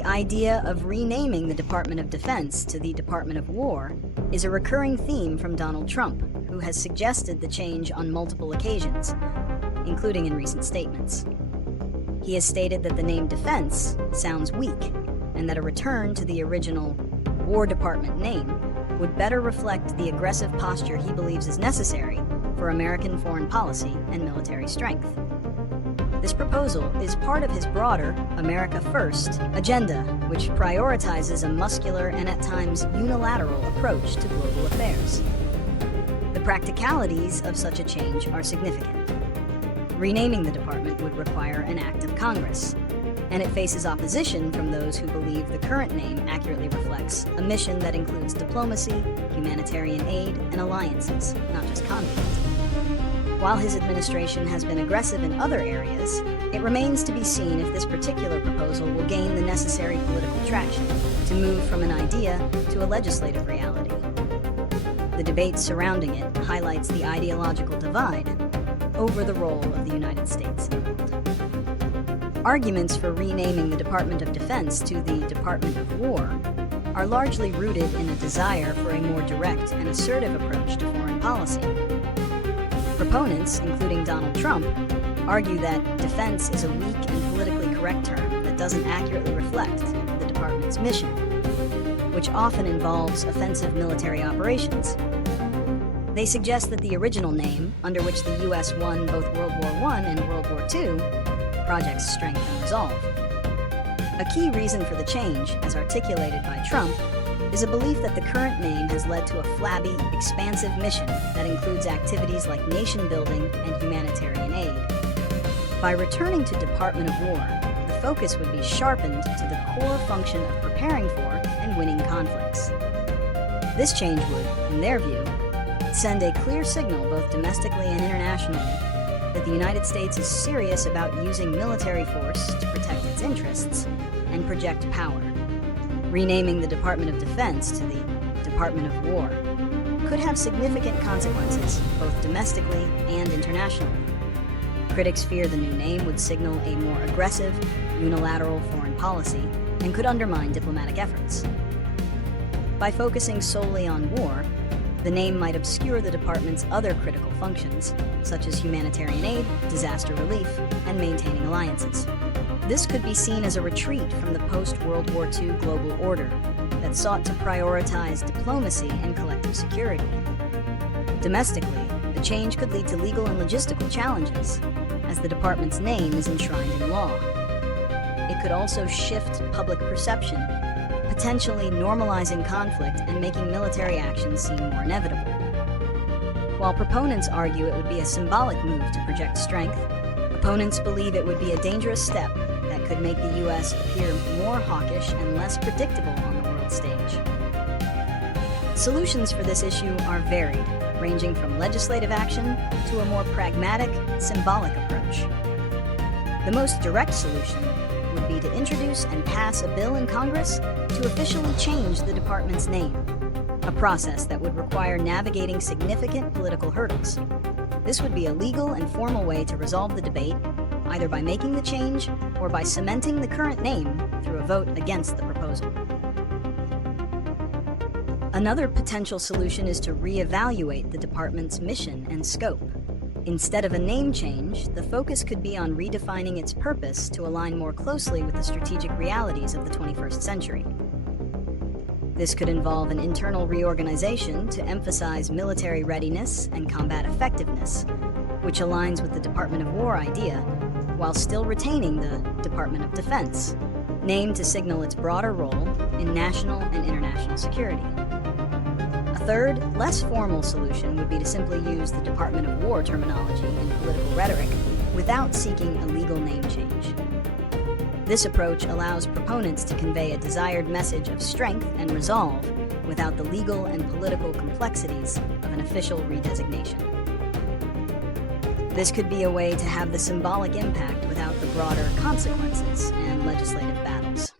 The idea of renaming the Department of Defense to the Department of War is a recurring theme from Donald Trump, who has suggested the change on multiple occasions, including in recent statements. He has stated that the name defense sounds weak, and that a return to the original War Department name would better reflect the aggressive posture he believes is necessary for American foreign policy and military strength. This proposal is part of his broader America First agenda, which prioritizes a muscular and at times unilateral approach to global affairs. The practicalities of such a change are significant. Renaming the department would require an act of Congress, and it faces opposition from those who believe the current name accurately reflects a mission that includes diplomacy, humanitarian aid, and alliances, not just conflict. While his administration has been aggressive in other areas, it remains to be seen if this particular proposal will gain the necessary political traction to move from an idea to a legislative reality. The debate surrounding it highlights the ideological divide over the role of the United States. Arguments for renaming the Department of Defense to the Department of War are largely rooted in a desire for a more direct and assertive approach to foreign policy. Proponents, including Donald Trump, argue that defense is a weak and politically correct term that doesn't accurately reflect the department's mission, which often involves offensive military operations. They suggest that the original name, under which the U.S. won both World War I and World War II, Projects Strength and Resolve. A key reason for the change, as articulated by Trump, is a belief that the current name has led to a flabby, expansive mission that includes activities like nation building and humanitarian aid. By returning to Department of War, the focus would be sharpened to the core function of preparing for and winning conflicts. This change would, in their view, send a clear signal both domestically and internationally that the United States is serious about using military force to protect its interests and project power. Renaming the Department of Defense to the Department of War could have significant consequences, both domestically and internationally. Critics fear the new name would signal a more aggressive, unilateral foreign policy and could undermine diplomatic efforts. By focusing solely on war, the name might obscure the department's other critical functions, such as humanitarian aid, disaster relief, and maintaining alliances. This could be seen as a retreat from the post-World War II global order that sought to prioritize diplomacy and collective security. Domestically, the change could lead to legal and logistical challenges, as the department's name is enshrined in law. It could also shift public perception, potentially normalizing conflict and making military actions seem more inevitable. While proponents argue it would be a symbolic move to project strength, opponents believe it would be a dangerous step that could make the U.S. appear more hawkish and less predictable on the world stage. Solutions for this issue are varied, ranging from legislative action to a more pragmatic, symbolic approach. The most direct solution would be to introduce and pass a bill in Congress to officially change the department's name, a process that would require navigating significant political hurdles. This would be a legal and formal way to resolve the debate, either by making the change or by cementing the current name through a vote against the proposal. Another potential solution is to reevaluate the department's mission and scope. Instead of a name change, the focus could be on redefining its purpose to align more closely with the strategic realities of the 21st century. This could involve an internal reorganization to emphasize military readiness and combat effectiveness, which aligns with the Department of War idea, while still retaining the Department of Defense, named to signal its broader role in national and international security. A third, less formal solution would be to simply use the Department of War terminology in political rhetoric without seeking a legal name change. This approach allows proponents to convey a desired message of strength and resolve without the legal and political complexities of an official redesignation. This could be a way to have the symbolic impact without the broader consequences and legislative battles.